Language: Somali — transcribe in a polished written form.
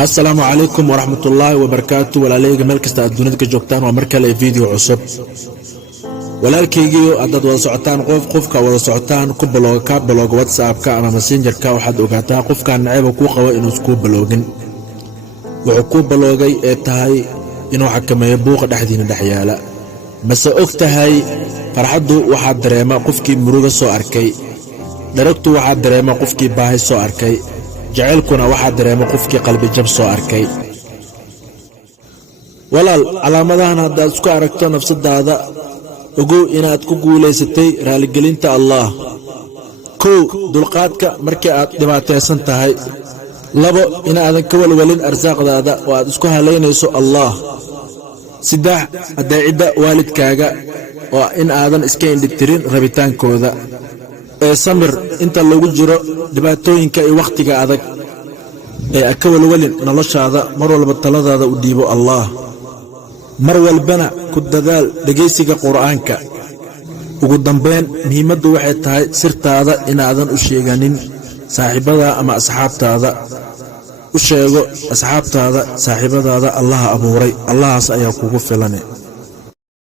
السلام عليكم ورحمة الله وبركاته. ولا ليك ملك الدنيا كجوكتان ومركا لي فيديو عصب ولا كيجيو عدد ولا سعتان قفك ولا سعتان كبلوغ واتساب كأنا ماسنجر كا وحد وقعتها قف كان عيب كوقوا إنه سكوب بلوغن وعقوب بلوغي تهاي إنه حكم يبوق دحدين دحيالا بس أختهاي فرحدو واحد دريما قفكي مروغ سو أركي دركتو واحد دريما قفكي باهي سو أركي جعلكنا واحد دريما قفكي قلبي جب سو أركي ولا على مدهن هذا سكو أركتو نفس هذا ugu inaad ku guuleysatay raaligelinta Allah ko dulqaadka markii aad dhibaataysan tahay labo inaadan ka walwalin arsaaqdaada oo aad isku haleynayso Allah saddex adeecida waalidkaaga oo in aadan iska indhitirin rabitaankooda ee samir inta lagu jiro dhibaatooyinka iyo waqtiga adag ee ka walwalin noloshaada mar walba taladaada u dhiibo Allah mar walbana ku dadaal dhageysiga quraanka ugu dambeyn muhiimadu waxay tahay sirtaada inaadan u sheeganin saaxiibada ama asxaabtaada u sheego asxaabtaada saaxiibadaada Allah abuuray Allahas ayaa kugu filan